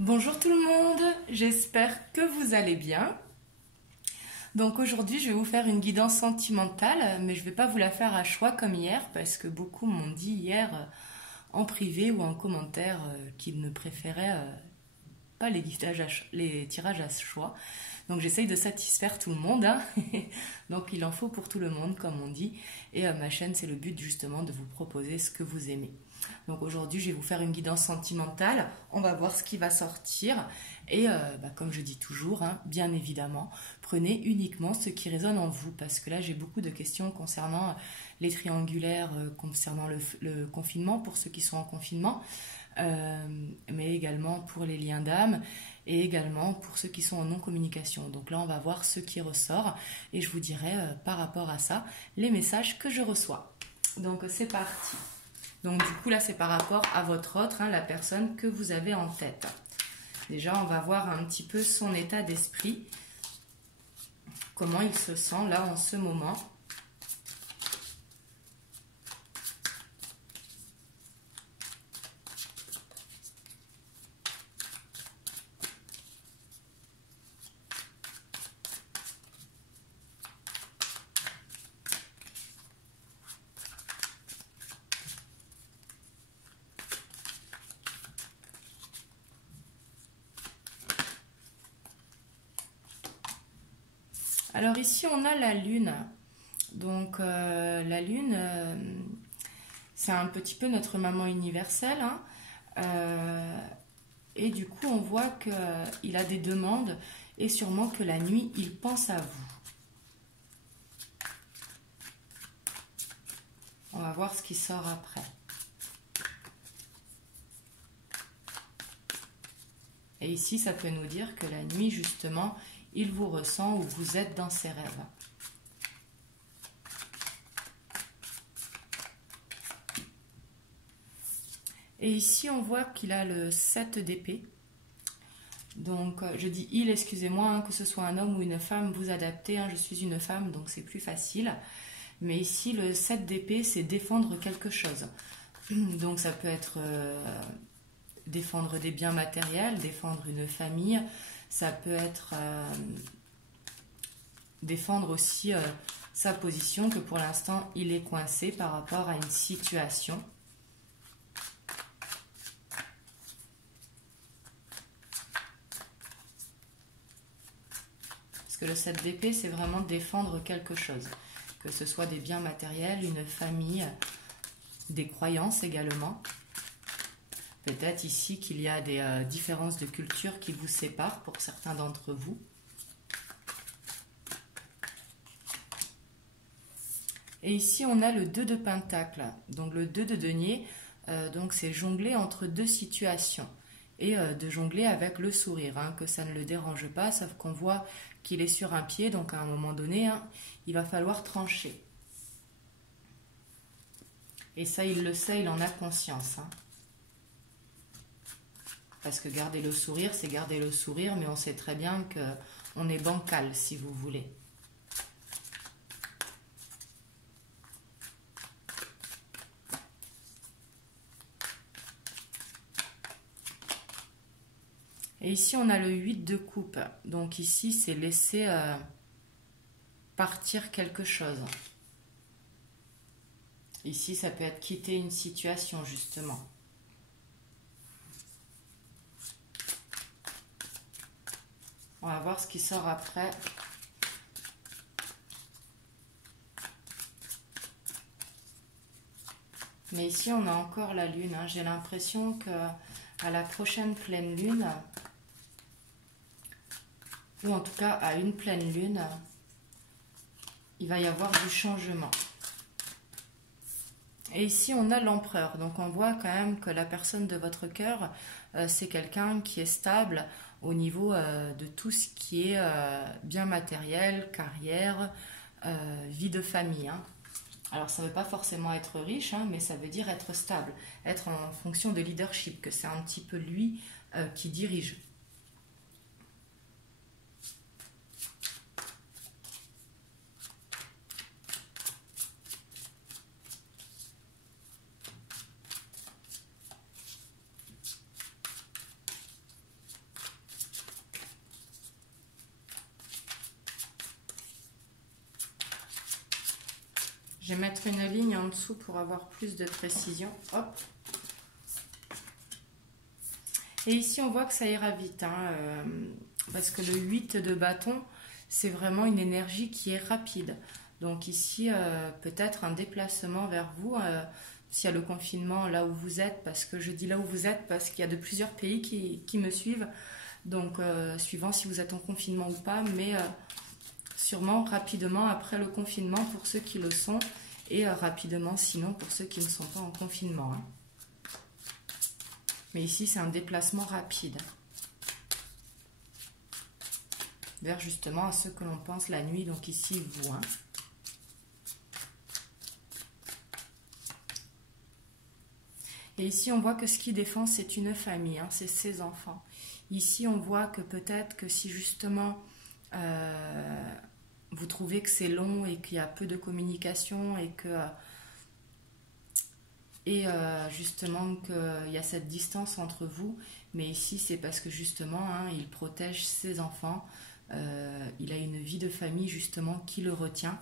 Bonjour tout le monde, j'espère que vous allez bien. Donc aujourd'hui je vais vous faire une guidance sentimentale, mais je ne vais pas vous la faire à choix comme hier parce que beaucoup m'ont dit hier en privé ou en commentaire qu'ils ne préféraient pas les tirages à choix. Donc j'essaye de satisfaire tout le monde, hein. Donc il en faut pour tout le monde comme on dit. Et ma chaîne c'est le but justement de vous proposer ce que vous aimez. Donc aujourd'hui je vais vous faire une guidance sentimentale, on va voir ce qui va sortir. Et comme je dis toujours, hein, bien évidemment, prenez uniquement ce qui résonne en vous. Parce que là j'ai beaucoup de questions concernant les triangulaires, concernant le confinement pour ceux qui sont en confinement. Mais également pour les liens d'âme et également pour ceux qui sont en non-communication. Donc là, on va voir ce qui ressort et je vous dirai par rapport à ça les messages que je reçois. Donc c'est parti. Donc du coup là, c'est par rapport à votre autre, hein, la personne que vous avez en tête. Déjà, on va voir un petit peu son état d'esprit, comment il se sent là en ce moment. Alors ici, on a la lune. Donc la lune, c'est un petit peu notre maman universelle, hein. Et du coup, on voit qu'il a des demandes et sûrement que la nuit, il pense à vous. On va voir ce qui sort après. Et ici, ça peut nous dire que la nuit, justement, il vous ressent ou vous êtes dans ses rêves. Et ici, on voit qu'il a le 7 d'épée. Donc, je dis il, excusez-moi, hein, que ce soit un homme ou une femme, vous adaptez. Hein, je suis une femme, donc c'est plus facile. Mais ici, le 7 d'épée, c'est défendre quelque chose. Donc, ça peut être défendre des biens matériels, défendre une famille. Ça peut être défendre aussi sa position, que pour l'instant, il est coincé par rapport à une situation. Parce que le 7 d'épée, c'est vraiment défendre quelque chose. Que ce soit des biens matériels, une famille, des croyances également. Peut-être ici qu'il y a des différences de culture qui vous séparent pour certains d'entre vous. Et ici, on a le 2 de Pentacle. Donc le 2 de denier, donc c'est jongler entre deux situations. Et de jongler avec le sourire, hein, que ça ne le dérange pas, sauf qu'on voit qu'il est sur un pied, donc à un moment donné, hein, il va falloir trancher. Et ça, il le sait, il en a conscience, hein. Parce que garder le sourire, c'est garder le sourire, mais on sait très bien qu'on est bancal, si vous voulez. Et ici, on a le 8 de coupe. Donc ici, c'est laisser partir quelque chose. Ici, ça peut être quitter une situation, justement. On va voir ce qui sort après. Mais ici, on a encore la lune, hein. J'ai l'impression qu'à la prochaine pleine lune, ou en tout cas à une pleine lune, il va y avoir du changement. Et ici, on a l'empereur. Donc, on voit quand même que la personne de votre cœur, c'est quelqu'un qui est stable au niveau de tout ce qui est bien matériel, carrière, vie de famille, hein. Alors, ça ne veut pas forcément être riche, hein, mais ça veut dire être stable, être en fonction de leadership, que c'est un petit peu lui qui dirige. Je vais mettre une ligne en dessous pour avoir plus de précision. Hop. Et ici, on voit que ça ira vite, hein, parce que le 8 de bâton, c'est vraiment une énergie qui est rapide. Donc ici, peut-être un déplacement vers vous, s'il y a le confinement là où vous êtes, parce que je dis là où vous êtes, parce qu'il y a de plusieurs pays qui me suivent. Donc, suivant si vous êtes en confinement ou pas, mais sûrement rapidement après le confinement pour ceux qui le sont, et rapidement sinon pour ceux qui ne sont pas en confinement, hein. Mais ici, c'est un déplacement rapide. Vers justement à ceux que l'on pense la nuit, donc ici, vous. Hein. Et ici, on voit que ce qui défend, c'est une famille, hein, c'est ses enfants. Ici, on voit que peut-être que si justement vous trouvez que c'est long et qu'il y a peu de communication et que... justement qu'il y a cette distance entre vous, mais ici c'est parce que justement hein, il protège ses enfants, il a une vie de famille justement qui le retient.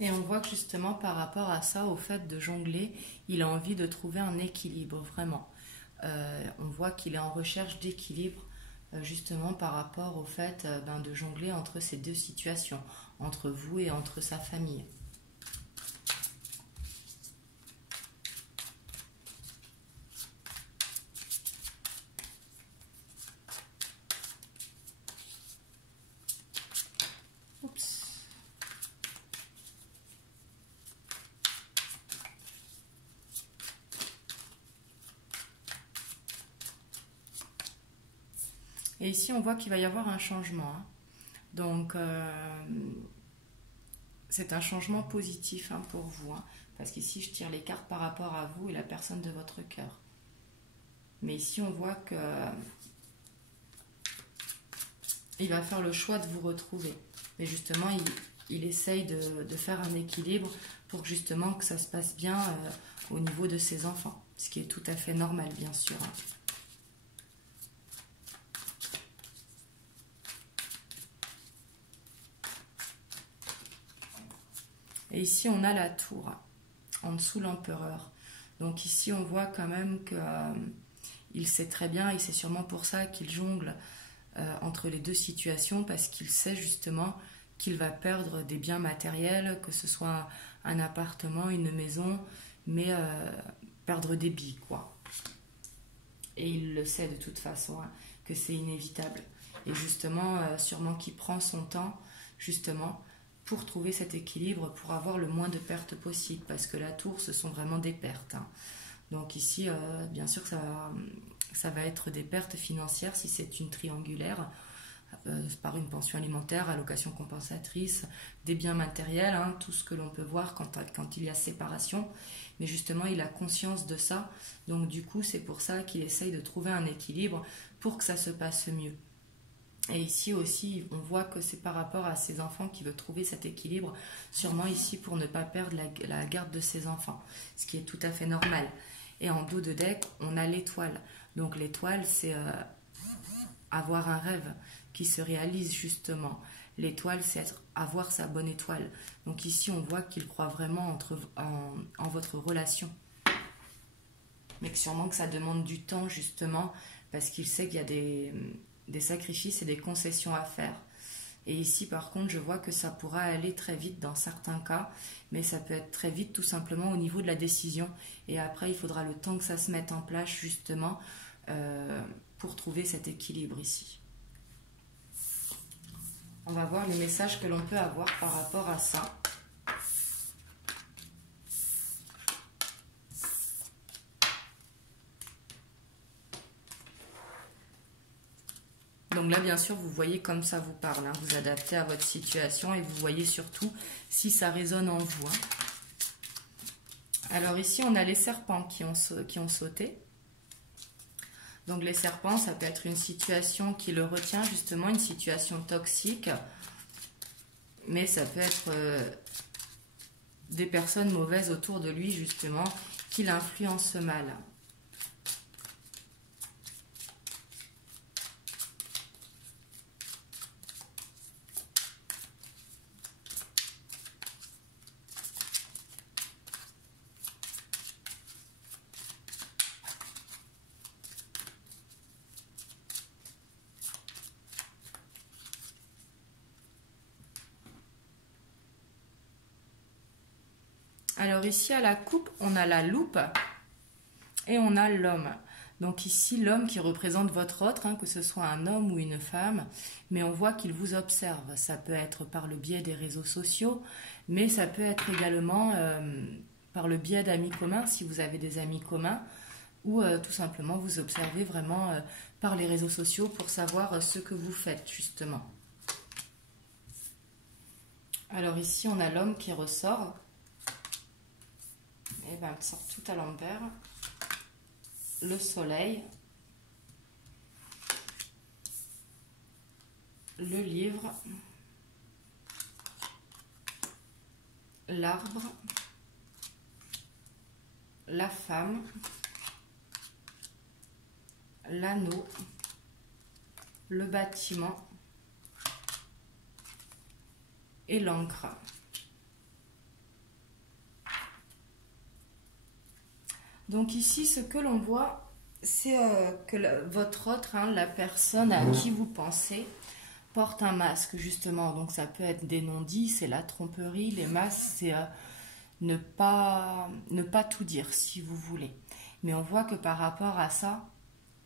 Et on voit que justement par rapport à ça, au fait de jongler, il a envie de trouver un équilibre, vraiment. On voit qu'il est en recherche d'équilibre, justement par rapport au fait de jongler entre ces deux situations, entre vous et entre sa famille. Oups. Et ici, on voit qu'il va y avoir un changement. Hein. Donc, c'est un changement positif hein, pour vous. Hein, parce qu'ici, je tire les cartes par rapport à vous et la personne de votre cœur. Mais ici, on voit que il va faire le choix de vous retrouver. Mais justement, il essaye de faire un équilibre pour justement que ça se passe bien au niveau de ses enfants. Ce qui est tout à fait normal, bien sûr. Hein. Et ici, on a la tour, en dessous l'empereur. Donc ici, on voit quand même qu'il sait très bien, et c'est sûrement pour ça qu'il jongle entre les deux situations, parce qu'il sait justement qu'il va perdre des biens matériels, que ce soit un appartement, une maison, mais perdre des billes, quoi. Et il le sait de toute façon, hein, que c'est inévitable. Et justement, sûrement qu'il prend son temps, justement, pour trouver cet équilibre, pour avoir le moins de pertes possible, parce que la tour, ce sont vraiment des pertes. Hein. Donc ici, bien sûr, ça va être des pertes financières si c'est une triangulaire, par une pension alimentaire, allocation compensatrice, des biens matériels, hein, tout ce que l'on peut voir quand il y a séparation. Mais justement, il a conscience de ça. Donc du coup, c'est pour ça qu'il essaye de trouver un équilibre pour que ça se passe mieux. Et ici aussi, on voit que c'est par rapport à ses enfants qu'il veut trouver cet équilibre, sûrement ici pour ne pas perdre la garde de ses enfants, ce qui est tout à fait normal. Et en dos de deck, on a l'étoile. Donc l'étoile, c'est avoir un rêve qui se réalise justement. L'étoile, c'est avoir sa bonne étoile. Donc ici, on voit qu'il croit vraiment en votre relation. Mais que sûrement que ça demande du temps justement, parce qu'il sait qu'il y a des sacrifices et des concessions à faire. Et ici, par contre, je vois que ça pourra aller très vite dans certains cas, mais ça peut être très vite tout simplement au niveau de la décision. Et après, il faudra le temps que ça se mette en place, justement, pour trouver cet équilibre ici. On va voir les messages que l'on peut avoir par rapport à ça. Donc là, bien sûr, vous voyez comme ça vous parle. Hein. Vous adaptez à votre situation et vous voyez surtout si ça résonne en vous. Hein. Alors ici, on a les serpents qui ont sauté. Donc les serpents, ça peut être une situation qui le retient, justement, une situation toxique. Mais ça peut être des personnes mauvaises autour de lui, justement, qui l'influencent mal. Alors ici à la coupe, on a la loupe et on a l'homme. Donc ici l'homme qui représente votre autre, hein, que ce soit un homme ou une femme, mais on voit qu'il vous observe. Ça peut être par le biais des réseaux sociaux, mais ça peut être également par le biais d'amis communs, si vous avez des amis communs, ou tout simplement vous observez vraiment par les réseaux sociaux pour savoir ce que vous faites justement. Alors ici on a l'homme qui ressort. Et bien, elle sort tout à l'envers. Le soleil. Le livre. L'arbre. La femme. L'anneau. Le bâtiment. Et l'encre. Donc ici, ce que l'on voit, c'est que votre autre, hein, la personne à qui vous pensez, porte un masque, justement. Donc ça peut être des non-dits, c'est la tromperie. Les masques, c'est ne pas tout dire, si vous voulez. Mais on voit que par rapport à ça,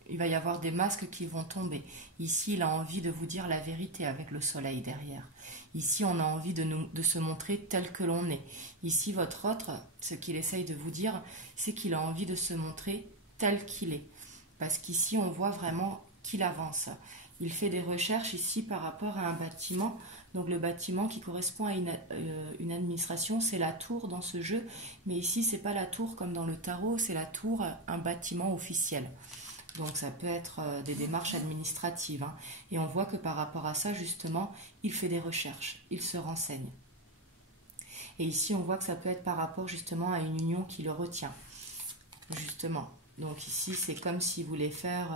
il va y avoir des masques qui vont tomber. Ici, il a envie de vous dire la vérité avec le soleil derrière. Ici, on a envie de se montrer tel que l'on est. Ici, votre autre, ce qu'il essaye de vous dire, c'est qu'il a envie de se montrer tel qu'il est. Parce qu'ici, on voit vraiment qu'il avance. Il fait des recherches ici par rapport à un bâtiment. Donc le bâtiment qui correspond à une administration, c'est la tour dans ce jeu. Mais ici, c'est pas la tour comme dans le tarot, c'est la tour, un bâtiment officiel. Donc ça peut être des démarches administratives. Hein. Et on voit que par rapport à ça, justement, il fait des recherches, il se renseigne. Et ici, on voit que ça peut être par rapport justement à une union qui le retient. Justement. Donc ici, c'est comme s'il voulait faire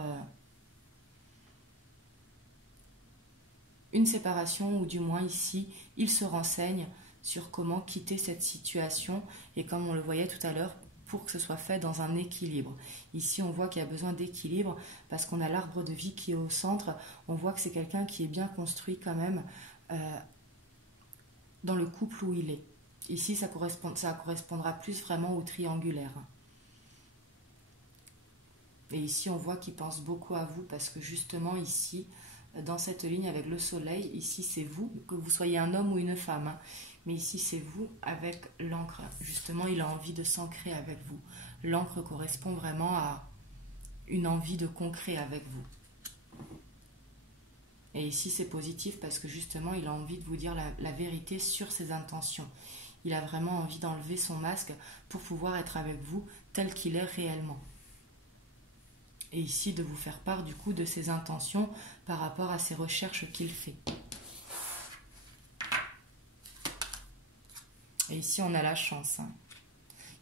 une séparation, ou du moins ici, il se renseigne sur comment quitter cette situation. Et comme on le voyait tout à l'heure, pour que ce soit fait dans un équilibre. Ici, on voit qu'il y a besoin d'équilibre parce qu'on a l'arbre de vie qui est au centre. On voit que c'est quelqu'un qui est bien construit quand même dans le couple où il est. Ici, ça correspondra plus vraiment au triangulaire. Et ici, on voit qu'il pense beaucoup à vous parce que justement ici, dans cette ligne avec le soleil, ici c'est vous, que vous soyez un homme ou une femme. Hein. Mais ici, c'est vous avec l'encre. Justement, il a envie de s'ancrer avec vous. L'encre correspond vraiment à une envie de concret avec vous. Et ici, c'est positif parce que justement, il a envie de vous dire la vérité sur ses intentions. Il a vraiment envie d'enlever son masque pour pouvoir être avec vous tel qu'il est réellement. Et ici, de vous faire part du coup de ses intentions par rapport à ses recherches qu'il fait. Et ici, on a la chance. Hein.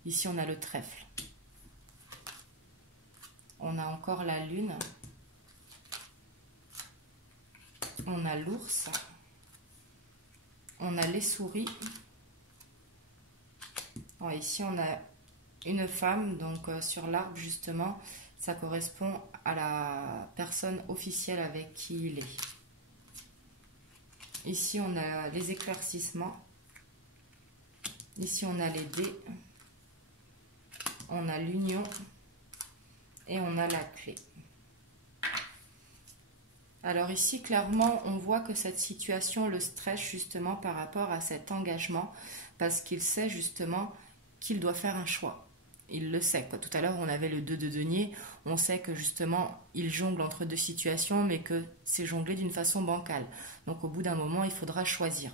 Ici, on a le trèfle. On a encore la lune. On a l'ours. On a les souris. Bon, ici, on a une femme. Donc, sur l'arbre, justement, ça correspond à la personne officielle avec qui il est. Ici, on a les éclaircissements. Ici, on a les dés, on a l'union et on a la clé. Alors ici, clairement, on voit que cette situation le stresse justement par rapport à cet engagement parce qu'il sait justement qu'il doit faire un choix. Il le sait. Tout à l'heure, on avait le 2 de denier. On sait que justement, il jongle entre deux situations, mais que c'est jonglé d'une façon bancale. Donc au bout d'un moment, il faudra choisir.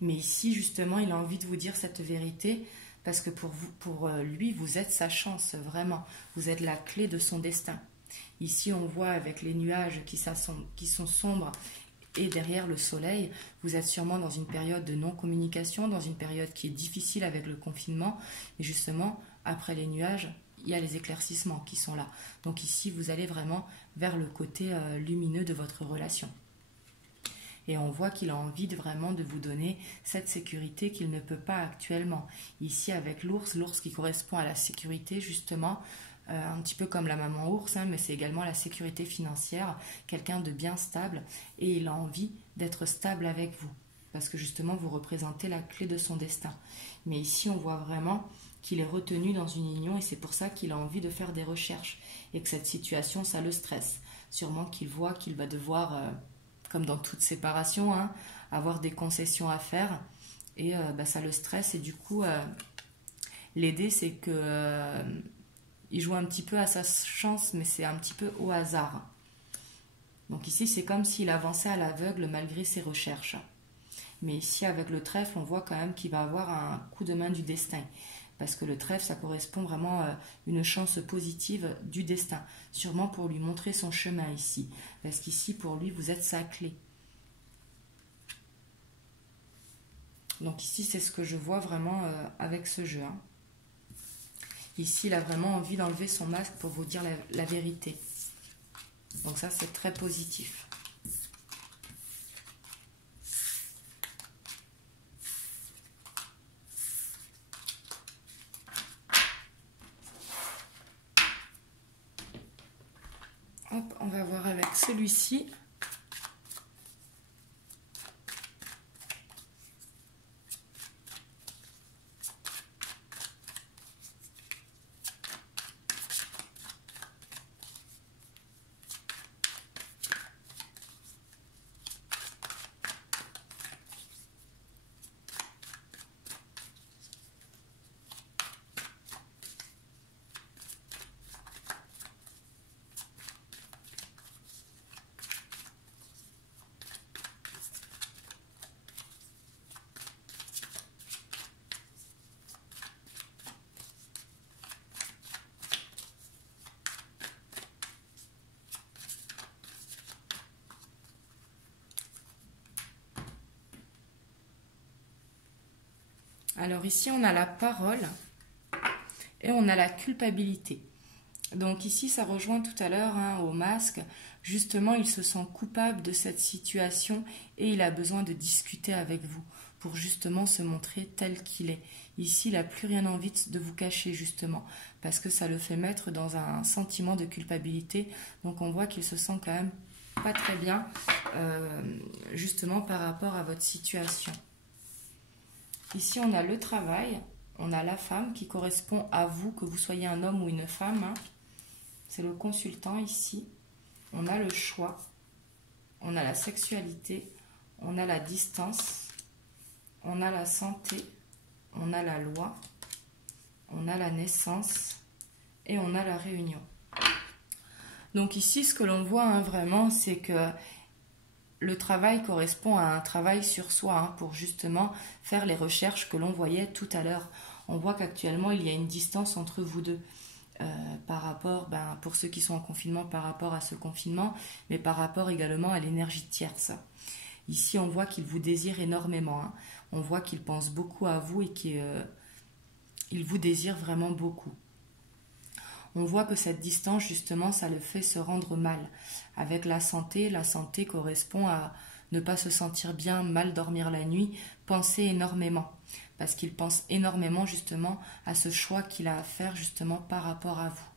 Mais ici, justement, il a envie de vous dire cette vérité parce que pour lui, vous êtes sa chance, vraiment. Vous êtes la clé de son destin. Ici, on voit avec les nuages qui sont sombres et derrière le soleil, vous êtes sûrement dans une période de non-communication, dans une période qui est difficile avec le confinement. Et justement, après les nuages, il y a les éclaircissements qui sont là. Donc ici, vous allez vraiment vers le côté lumineux de votre relation. Et on voit qu'il a envie vraiment de vous donner cette sécurité qu'il ne peut pas actuellement. Ici, avec l'ours qui correspond à la sécurité, justement, un petit peu comme la maman ours, mais c'est également la sécurité financière, quelqu'un de bien stable, et il a envie d'être stable avec vous, parce que justement vous représentez la clé de son destin. Mais ici on voit vraiment qu'il est retenu dans une union, et c'est pour ça qu'il a envie de faire des recherches, et que cette situation ça le stresse. Sûrement qu'il voit qu'il va devoir, comme dans toute séparation, avoir des concessions à faire, et ça le stresse, et du coup l'aider c'est que il joue un petit peu à sa chance, mais c'est un petit peu au hasard. Donc ici, c'est comme s'il avançait à l'aveugle malgré ses recherches. Mais ici, avec le trèfle, on voit quand même qu'il va avoir un coup de main du destin. Parce que le trèfle, ça correspond vraiment à une chance positive du destin. Sûrement pour lui montrer son chemin ici. Parce qu'ici, pour lui, vous êtes sa clé. Donc ici, c'est ce que je vois vraiment avec ce jeu. Ici, il a vraiment envie d'enlever son masque pour vous dire la vérité. Donc ça, c'est très positif. Hop, on va voir avec celui-ci. Alors ici, on a la parole et on a la culpabilité. Donc ici, ça rejoint tout à l'heure au masque. Justement, il se sent coupable de cette situation et il a besoin de discuter avec vous pour justement se montrer tel qu'il est. Ici, il n'a plus rien envie de vous cacher justement parce que ça le fait mettre dans un sentiment de culpabilité. Donc on voit qu'il se sent quand même pas très bien justement par rapport à votre situation. Ici, on a le travail, on a la femme qui correspond à vous, que vous soyez un homme ou une femme. C'est le consultant ici. On a le choix, on a la sexualité, on a la distance, on a la santé, on a la loi, on a la naissance et on a la réunion. Donc ici, ce que l'on voit vraiment, c'est que le travail correspond à un travail sur soi pour justement faire les recherches que l'on voyait tout à l'heure. On voit qu'actuellement, il y a une distance entre vous deux par rapport, pour ceux qui sont en confinement, par rapport à ce confinement, mais par rapport également à l'énergie tierce. Ici, on voit qu'il vous désire énormément. On voit qu'il pense beaucoup à vous et qu'il vous désire vraiment beaucoup. On voit que cette distance, justement, ça le fait se rendre mal. Avec la santé correspond à ne pas se sentir bien, mal dormir la nuit, penser énormément. Parce qu'il pense énormément, justement, à ce choix qu'il a à faire, justement, par rapport à vous.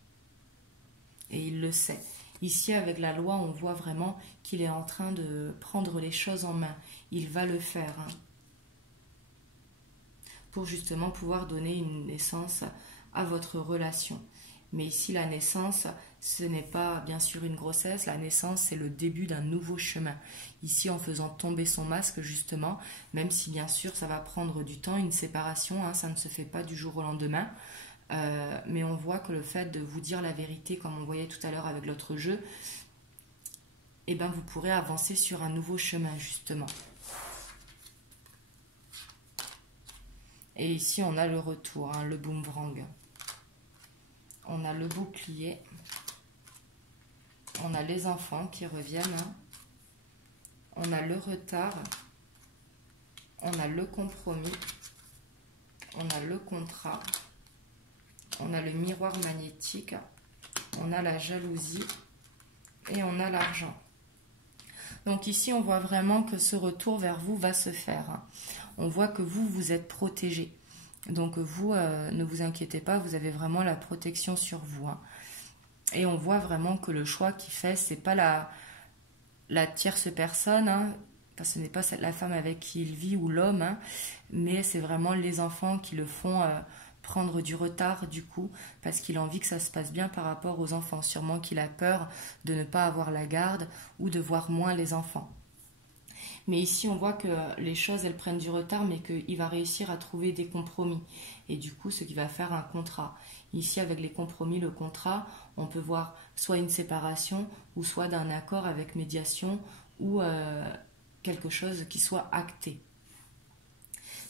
Et il le sait. Ici, avec la loi, on voit vraiment qu'il est en train de prendre les choses en main. Il va le faire. Pour, justement, pouvoir donner une naissance à votre relation. Mais ici, la naissance, ce n'est pas bien sûr une grossesse. La naissance, c'est le début d'un nouveau chemin. Ici, en faisant tomber son masque, justement, même si bien sûr, ça va prendre du temps, une séparation, ça ne se fait pas du jour au lendemain. Mais on voit que le fait de vous dire la vérité, comme on voyait tout à l'heure avec l'autre jeu, vous pourrez avancer sur un nouveau chemin, justement. Et ici, on a le retour, le boomerang. On a le bouclier, on a les enfants qui reviennent, on a le retard, on a le compromis, on a le contrat, on a le miroir magnétique, on a la jalousie et on a l'argent. Donc ici, on voit vraiment que ce retour vers vous va se faire. On voit que vous, vous êtes protégé. Donc vous, ne vous inquiétez pas, vous avez vraiment la protection sur vous. Et on voit vraiment que le choix qu'il fait, c'est pas la tierce personne, parce que ce n'est pas la femme avec qui il vit ou l'homme, mais c'est vraiment les enfants qui le font prendre du retard du coup, parce qu'il a envie que ça se passe bien par rapport aux enfants. Sûrement qu'il a peur de ne pas avoir la garde ou de voir moins les enfants. Mais ici, on voit que les choses, elles prennent du retard, mais qu'il va réussir à trouver des compromis. Et du coup, ce qui va faire un contrat. Ici, avec les compromis, le contrat, on peut voir soit une séparation, ou soit d'un accord avec médiation, ou quelque chose qui soit acté.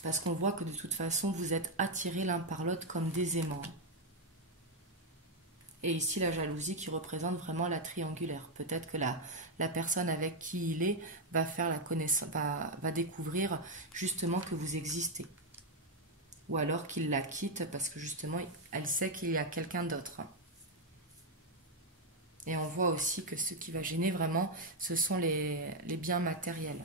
Parce qu'on voit que de toute façon, vous êtes attirés l'un par l'autre comme des aimants. Et ici, la jalousie qui représente vraiment la triangulaire. Peut-être que la personne avec qui il est va faire la connaissance, va découvrir justement que vous existez. Ou alors qu'il la quitte parce que justement, elle sait qu'il y a quelqu'un d'autre. Et on voit aussi que ce qui va gêner vraiment, ce sont les biens matériels.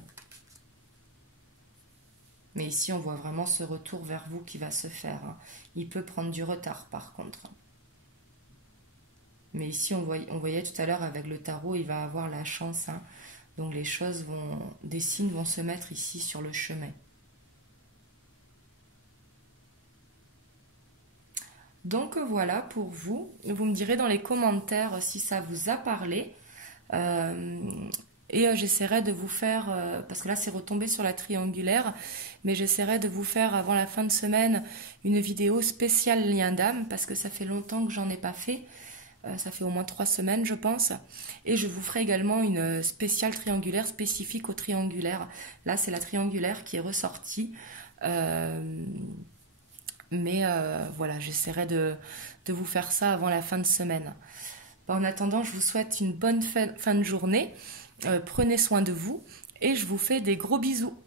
Mais ici, on voit vraiment ce retour vers vous qui va se faire. Il peut prendre du retard par contre. Mais ici, on voyait tout à l'heure avec le tarot, il va avoir la chance. Donc les choses des signes vont se mettre ici sur le chemin. Donc voilà pour vous. Vous me direz dans les commentaires si ça vous a parlé. Et j'essaierai de vous faire, parce que là c'est retombé sur la triangulaire, mais j'essaierai de vous faire avant la fin de semaine une vidéo spéciale lien d'âme, parce que ça fait longtemps que j'en ai pas fait. Ça fait au moins 3 semaines, je pense. Et je vous ferai également une spéciale triangulaire spécifique au triangulaire. Là, c'est la triangulaire qui est ressortie. Mais voilà, j'essaierai de vous faire ça avant la fin de semaine. En attendant, je vous souhaite une bonne fin de journée. Prenez soin de vous et je vous fais des gros bisous.